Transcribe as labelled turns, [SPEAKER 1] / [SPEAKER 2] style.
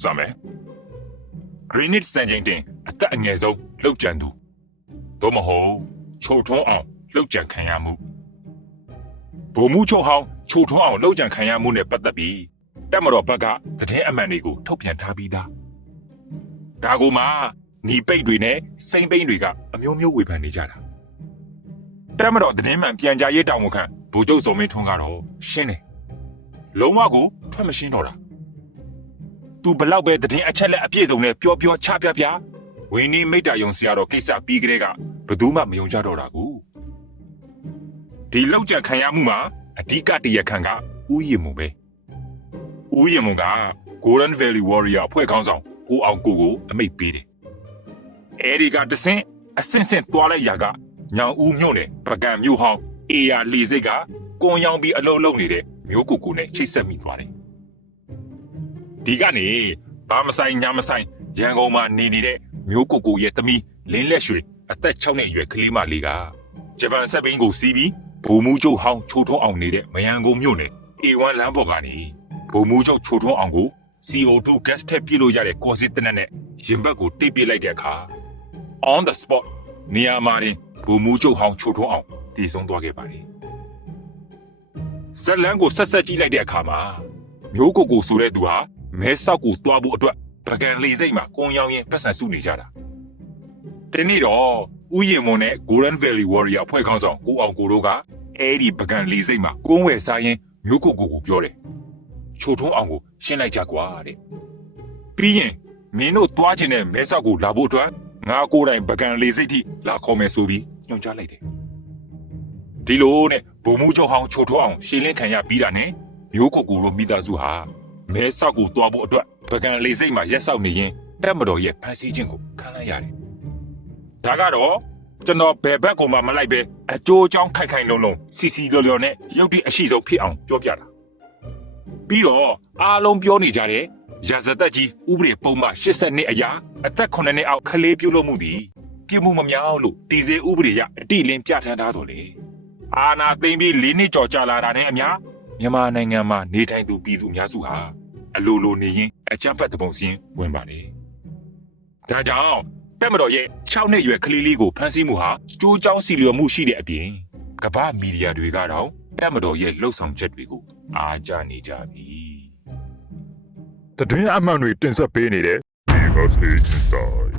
[SPEAKER 1] စမယ် Granite စံချိန်တင်အသက်အငယ်ဆုံးလောက်ကျန်သူသို့မဟုတ်ချိုထွန်းအောင်လောက်ကျန်ခံရမှုဗိုလ်မှူးချုပ်ဟောင်းချိုထွန်းအောင်လောက်ကျန်ခံရမှုနဲ့ပတ်သက်ပြီးတက်မတော်ဘက်ကသတင်းအမှန်တွေကိုထုတ်ပြန်ထားပြီးသားဒါကူမှညီပိတ်တွေနဲ့စိမ့်ပိန်းတွေကအမျိုးမျိုးဝေဖန်နေကြတာတက်မတော်သတင်းမှန်ပြန်ကြားရေးတာဝန်ခံဗိုလ်ချုပ်စောမင်းထွန်းကတော့ရှင်းတယ်လုံးဝကိုထွက်မရှင်းတော့တာ သူဘလောက်ပဲသတင်းအချက်လက်အပြည့်စုံနဲ့ပြောပြောချပြပြဝင်းနီးမိတ္တာယုံစရာတော့ကိစ္စပြီးကလေးကဘယ်သူမှမယုံကြတော့တာကူဒီလောက်ကြံခံရမှုမှာအဓိကတရခံကဥယျာဉ်မုံပဲဥယျာဉ်မုံက Golden Valley Warrior အဖွဲ့ခေါင်းဆောင်ကိုအောင်ကိုကိုအမိတ်ပေးတယ်အဲဒီကတဆင့်အဆင့်ဆင့်သွားလိုက်ရာကညောင်ဦးမြို့နယ်ပကံမြို့ဟောင်းအေယာလီစိတ်ကကွန်ရောင်ပြီးအလုံးလုံးနေတဲ့မျိုးကိုကိုနဲ့ချိတ်ဆက်မိသွားတယ် ဒီကနေဘာမဆိုင်ညာမဆိုင်ရန်ကုန်မှာနေနေတဲ့မျိုးကိုကိုရဲ့သမီးလင်းလက်ရွှေအသက်6နှစ်အရွယ်ကလေးမလေးကဂျပန်ဆက်ဘင်းကိုစီးပြီးဗိုလ်မှူးချုပ်ဟောင်းချိုထွန်းအောင်နေတဲ့မယန်ကုန်မြို့နယ် A1 လမ်းပေါ်ကနေဗိုလ်မှူးချုပ်ချိုထွန်းအောင်ကို CO2 gas ထည့်ပြစ်လို့ရတဲ့ကော်စစ်တနက်နဲ့ရင်ဘတ်ကိုတိတ်ပစ်လိုက်တဲ့အခါ on the spot နေရာမှာတင်ဗိုလ်မှူးချုပ်ဟောင်းချိုထွန်းအောင်တည်ဆုံးသွားခဲ့ပါတယ်ဇက်လန်းကိုဆက်ဆက်ကြည့်လိုက်တဲ့အခါမှာမျိုးကိုကိုဆိုတဲ့သူဟာ မဲဆောက်ကိုတွားဖို့အတွက်ပကံလေစိတ်မှာကုန်းရောင်းရင်ပတ်စံစုနေကြတာဒီနေ့တော့ဥယျာဉ်မွန်နဲ့ Golden Valley Warrior အဖွဲ့ခေါင်းဆောင်ကိုအောင်ကိုတို့ကအဲ့ဒီပကံလေစိတ်မှာကုန်းဝယ်စားရင်မျိုးကိုကိုကိုပြောတယ်ချိုထုံးအောင်ကိုရှင်းလိုက်ကြကွာတဲ့ပြီးရင်မင်းတို့တွားခြင်းနဲ့မဲဆောက်ကိုလာဖို့အတွက်ငါကိုယ်တိုင်ပကံလေစိတ်ထိလာခေါ်မယ်ဆိုပြီးညွှန်ကြားလိုက်တယ်ဒီလိုနဲ့ဗိုလ်မှူးချုပ်ဟောင်းချိုထုံးအောင်ရှင်းလင်းခံရပြီးတာနဲ့မျိုးကိုကိုတို့မိသားစုဟာ မဲဆောက်ကိုတွားဖို့အတွက်ပကံလေစိတ်မှာရက်ဆောက်နေရင်တက်မတော်ရဲ့ဖန်ဆီးခြင်းကိုခံလိုက်ရတယ်။ဒါကတော့ကျွန်တော်ဘယ်ဘက်ကိုမှမလိုက်ပဲအကျိုးအကြောင်းခိုင်ခိုင်လုံလုံစီစီလော်လော်နဲ့ရုပ်တိအရှိဆုံးဖြစ်အောင်ပြောပြတာ။ပြီးတော့အားလုံးပြောနေကြတဲ့ရာဇသက်ကြီးဥပဒေပုံမှန်80နှစ်အရာအသက်9နှစ်အောက်ကလေးပြုလုပ်မှုသည်ပြစ်မှုမများလို့တည်စေဥပဒေရအတိလင်းပြဋ္ဌာန်းထားတော်လေ။အာနာသိမ့်ပြီး၄နှစ်ကျော်ကြာလာတာနဲ့အများမြန်မာနိုင်ငံမှာနေထိုင်သူပြည်သူအများစုဟာ အလိုလိုနေရင်အကြမ်းဖက်တပုံစင်းဝင်ပါလေ။ဒါကြောင့်တက်မတော်ရဲ့6နှစ်အရွယ်ကလေးလေးကိုဖမ်းဆီးမှုဟာကြိုးကြောင်းစီလျော်မှုရှိတဲ့အပြင်ကမ္ဘာမီဒီယာတွေကတော့တက်မတော်ရဲ့လှုပ်ဆောင်ချက်တွေကိုအားကြနေကြပြီ။
[SPEAKER 2] တည်င်းအမှန်တွေတင်ဆက်ပေးနေတဲ့ Because Inside